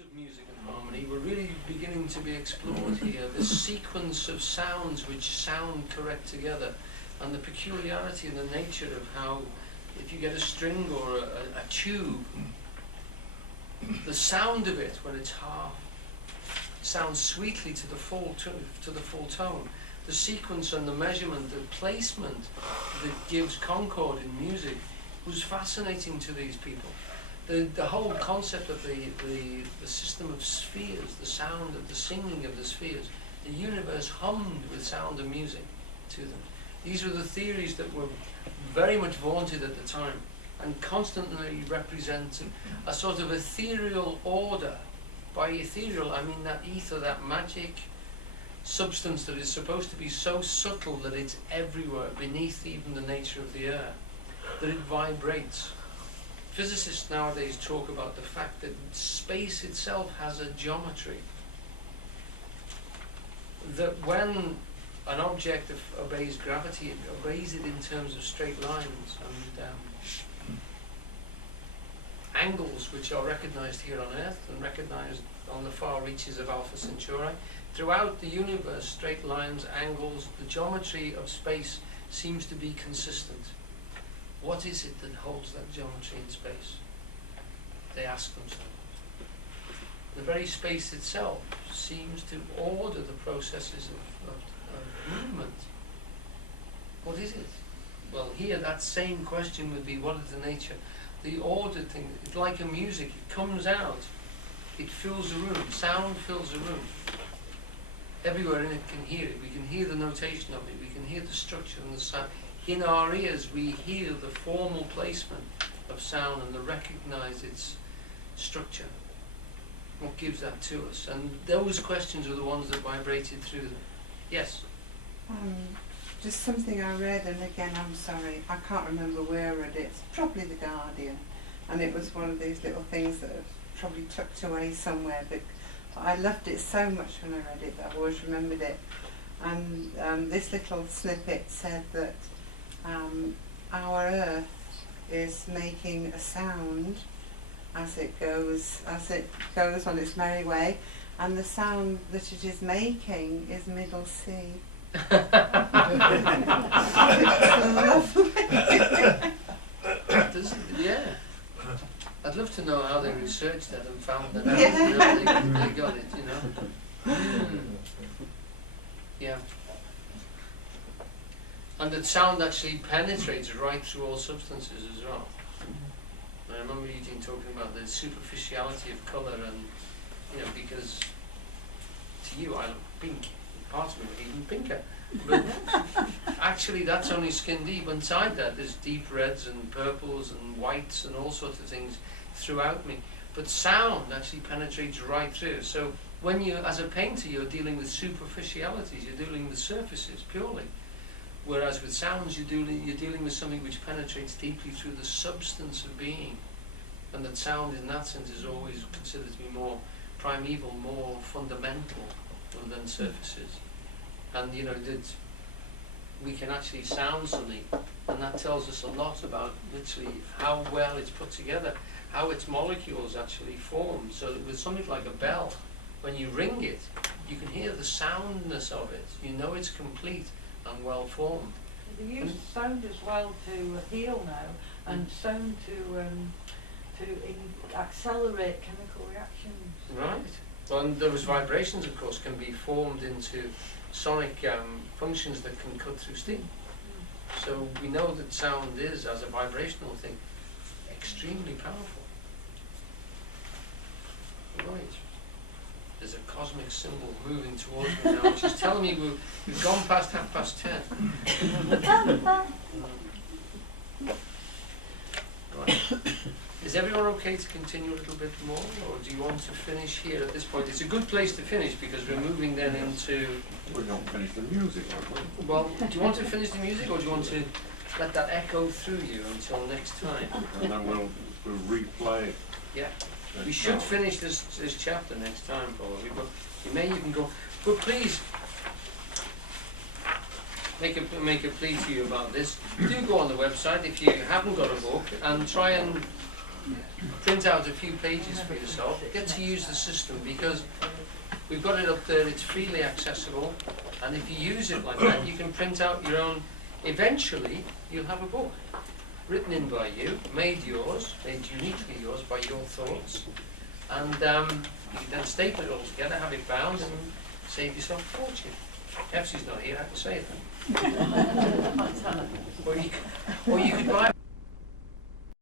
of music and harmony were really beginning to be explored here. The sequence of sounds which sound correct together, and the peculiarity and the nature of how, if you get a string or a tube, the sound of it when it's half sounds sweetly to the full tone. The sequence and the measurement, the placement that gives concord in music was fascinating to these people. The whole concept of the system of spheres, the sound of the singing of the spheres, the universe hummed with sound and music to them. These were the theories that were very much vaunted at the time and constantly represent a sort of ethereal order. By ethereal, I mean that ether, that magic substance that is supposed to be so subtle that it's everywhere, beneath even the nature of the air, that it vibrates. Physicists nowadays talk about the fact that space itself has a geometry. That when an object obeys gravity, it obeys it in terms of straight lines and angles which are recognized here on Earth and recognized on the far reaches of Alpha Centauri. Throughout the universe, straight lines, angles, the geometry of space seems to be consistent. What is it that holds that geometry in space? They ask themselves. The very space itself seems to order the processes of movement. What is it? Well, here that same question would be, what is the nature? The ordered thing, it's like a music, it comes out, it fills a room, sound fills a room. Everywhere in it can hear it. We can hear the notation of it, we can hear the structure and the sound. In our ears we hear the formal placement of sound and recognize its structure. What gives that to us? And those questions are the ones that vibrated through them. Yes? Just something I read, and again I'm sorry, I can't remember where I read it. It's probably The Guardian, and it was one of these little things that I've probably tucked away somewhere, but I loved it so much when I read it that I've always remembered it. And this little snippet said that our Earth is making a sound as it goes on its merry way, and the sound that it is making is middle C. Yeah. I'd love to know how they researched that and found that out. They got it, you know. Yeah. And that sound actually penetrates right through all substances as well. I remember Eugene talking about the superficiality of colour, and you know, because to you I look pink, parts of me look even pinker. But actually that's only skin deep. Inside that there's deep reds and purples and whites and all sorts of things throughout me. But sound actually penetrates right through. So when you, as a painter, you're dealing with superficialities, you're dealing with surfaces purely. Whereas with sounds you're dealing with something which penetrates deeply through the substance of being. And that sound in that sense is always considered to be more primeval, more fundamental than surfaces. And you know, that we can actually sound something, and that tells us a lot about literally how well it's put together, how its molecules actually form. So that with something like a bell, when you ring it, you can hear the soundness of it. You know it's complete and well formed. They use sound as well to heal now, and sound to accelerate chemical reactions. Right. And those vibrations, of course, can be formed into sonic functions that can cut through steam. So we know that sound is, as a vibrational thing, extremely powerful. Right. There's a cosmic symbol moving towards me now, which is telling me we've gone past 10:30. Right. Is everyone okay to continue a little bit more, or do you want to finish here at this point? It's a good place to finish because we're moving then into... We're going to finish the music, aren't we? Well, do you want to finish the music, or do you want to let that echo through you until next time? And then we'll replay. Yeah. We should finish this chapter next time, probably, but you may even go... But please, make a plea to you about this. Do go on the website if you haven't got a book and try and print out a few pages for yourself, get to use the system, because we've got it up there, it's freely accessible, and if you use it like that, you can print out your own. Eventually, you'll have a book written in by you, made yours, made uniquely yours by your thoughts, and you can then staple it all together, have it bound, and save yourself a fortune. Efsy's not here, I can say that. Or you could buy